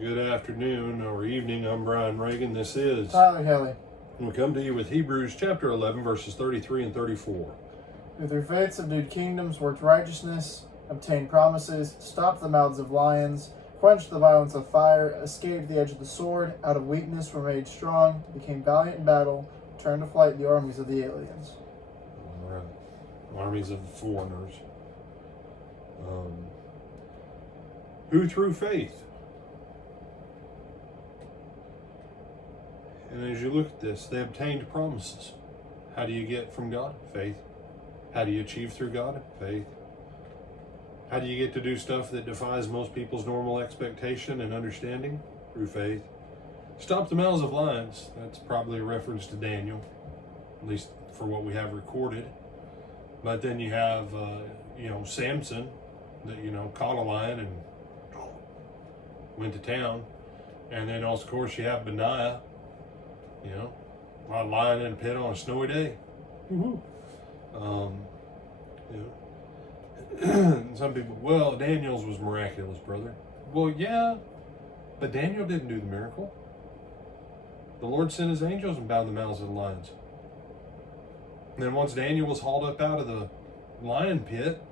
Good afternoon or evening. I'm Brian Reagan. This is Tyler Kelly. We come to you with Hebrews chapter 11, verses 33 and 34. Who through faith subdued kingdoms, worked righteousness, obtained promises, stopped the mouths of lions, quenched the violence of fire, escaped the edge of the sword, out of weakness were made strong, became valiant in battle, turned to flight the armies of the aliens. All right. Armies of the foreigners. Who through faith. And as you look at this, they obtained promises. How do you get from God? Faith. How do you achieve through God? Faith. How do you get to do stuff that defies most people's normal expectation and understanding? Through faith. Stop the mouths of lions. That's probably a reference to Daniel, at least for what we have recorded. But then you have, Samson, that, caught a lion and went to town. And then, also, of course, you have Benaiah, a lion in a pit on a snowy day. Mm-hmm. Some people, well, Daniel's was miraculous, brother. Well, yeah, but Daniel didn't do the miracle. The Lord sent his angels and bound the mouths of the lions. And then once Daniel was hauled up out of the lion pit,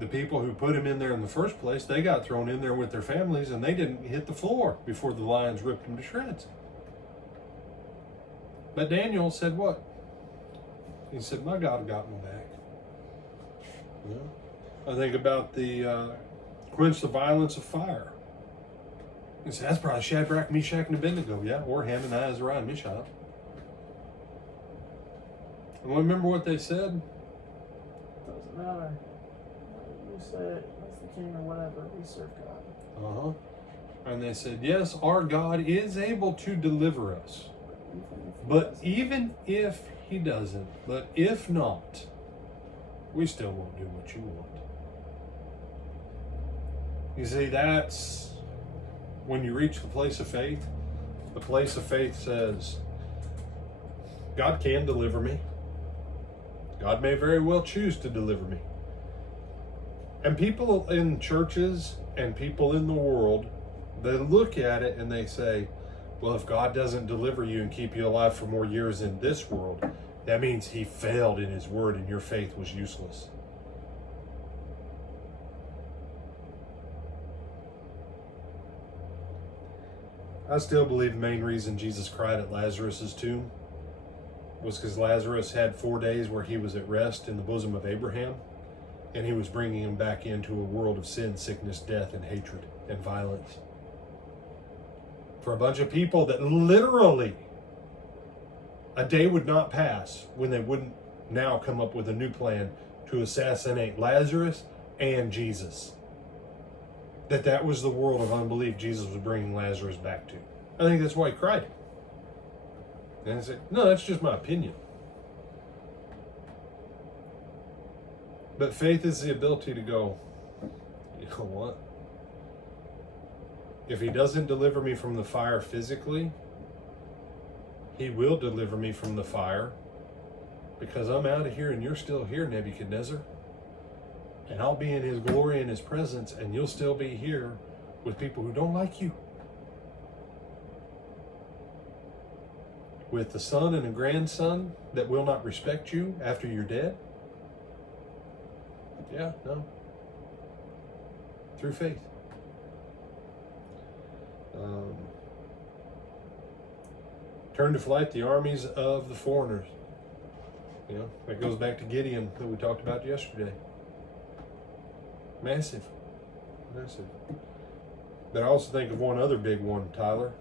the people who put him in there in the first place, they got thrown in there with their families and they didn't hit the floor before the lions ripped them to shreds. But Daniel said what? He said, my God got me back. I think about the quench the violence of fire. He said, that's probably Shadrach, Meshach, and Abednego. Yeah, or Hananiah, Azariah, and Mishael. And remember what they said? Doesn't matter. You say it, that's the king or whatever, we serve God. And they said, yes, our God is able to deliver us. But even if he doesn't, but if not, we still won't do what you want. You see, that's when you reach the place of faith. The place of faith says, God can deliver me. God may very well choose to deliver me. And people in churches and people in the world, they look at it and they say, well, if God doesn't deliver you and keep you alive for more years in this world, that means he failed in his word and your faith was useless. I still believe the main reason Jesus cried at Lazarus' tomb was because Lazarus had 4 days where he was at rest in the bosom of Abraham, and he was bringing him back into a world of sin, sickness, death, and hatred and violence. For a bunch of people that literally a day would not pass when they wouldn't now come up with a new plan to assassinate Lazarus and Jesus. That was the world of unbelief Jesus was bringing Lazarus back to. I think that's why he cried. And I said, no, that's just my opinion. But faith is the ability to go, you know what? If he doesn't deliver me from the fire physically, he will deliver me from the fire because I'm out of here and you're still here, Nebuchadnezzar. And I'll be in his glory and his presence, and you'll still be here with people who don't like you. With the son and a grandson that will not respect you after you're dead. Yeah, no. Through faith. Turn to flight the armies of the foreigners. That goes back to Gideon that we talked about yesterday. Massive. But I also think of one other big one, Tyler.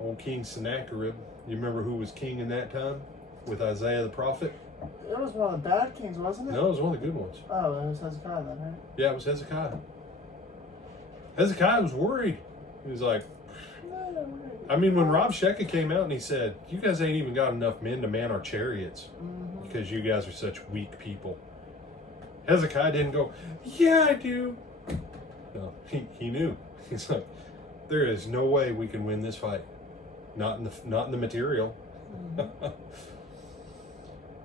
Old King Sennacherib. You remember who was king in that time with Isaiah the prophet? It was one of the bad kings, wasn't it? No, it was one of the good ones. Oh, it was Hezekiah then, right? Yeah, it was Hezekiah. Hezekiah was worried. He was like, when Rob Sheka came out and he said, you guys ain't even got enough men to man our chariots because you guys are such weak people. Hezekiah didn't go, yeah, I do. No, he knew. He's like, there is no way we can win this fight. Not in the material.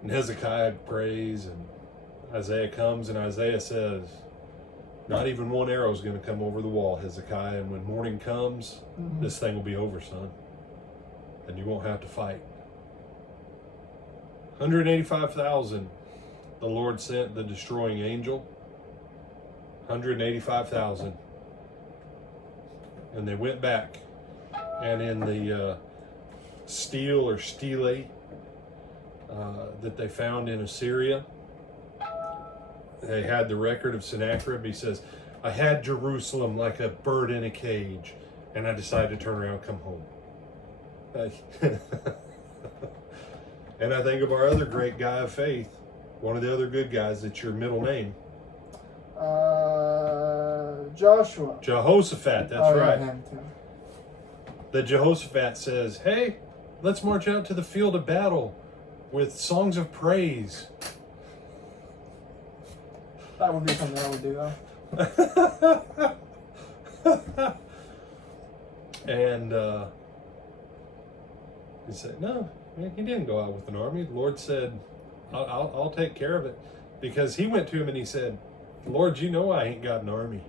And Hezekiah prays and Isaiah comes and Isaiah says, Not even one arrow is going to come over the wall, Hezekiah. And when morning comes, this thing will be over, son. And you won't have to fight. 185,000. The Lord sent the destroying angel. 185,000. And they went back. And in the stele or stele that they found in Assyria, they had the record of Sennacherib. He says, I had Jerusalem like a bird in a cage, and I decided to turn around and come home. And I think of our other great guy of faith, one of the other good guys, that's your middle name. Joshua. Jehoshaphat, that's right. Yeah, him too. The Jehoshaphat says, hey, let's march out to the field of battle with songs of praise. That would be something I would do, though. And he said, no, he didn't go out with an army. The Lord said, I'll take care of it. Because he went to him and he said, Lord, you know I ain't got an army.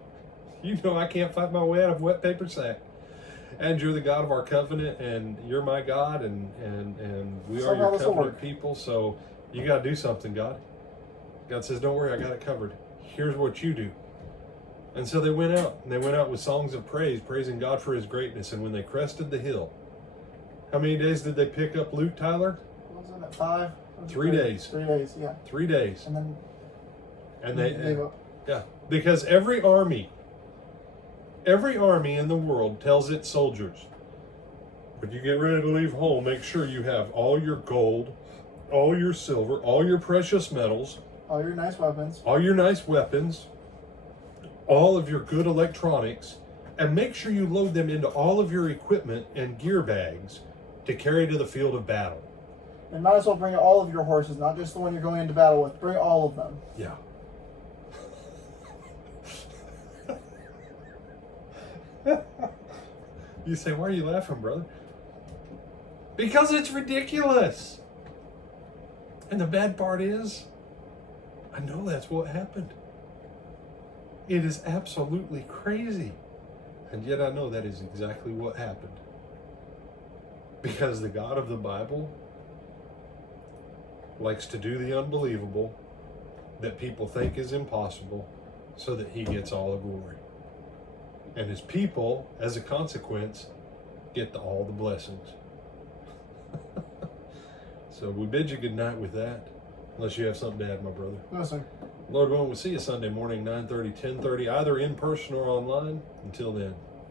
You know I can't fight my way out of a wet paper sack. And you're the God of our covenant, and you're my God, and we are your covenant people, so you got to do something, God. God says, don't worry, I got it covered. Here's what you do. And so they went out, and they went out with songs of praise, praising God for his greatness. And when they crested the hill, how many days did they pick up loot, Tyler? Wasn't it 5? 3 days. 3 days, yeah. 3 days. And then gave up. Yeah, because every army in the world tells its soldiers, when you get ready to leave home, make sure you have all your gold, all your silver, all your precious metals, all your nice weapons, all of your good electronics, and make sure you load them into all of your equipment and gear bags to carry to the field of battle. And might as well bring all of your horses, not just the one you're going into battle with. Bring all of them. Yeah. You say, why are you laughing, brother? Because it's ridiculous. And the bad part is, I know that's what happened. It is absolutely crazy. And yet I know that is exactly what happened. Because the God of the Bible likes to do the unbelievable that people think is impossible so that he gets all the glory. And his people, as a consequence, get all the blessings. So we bid you good night with that. Unless you have something to add, my brother. No, sir. Lord willing, we'll see you Sunday morning, 9:30, 10:30, either in person or online. Until then.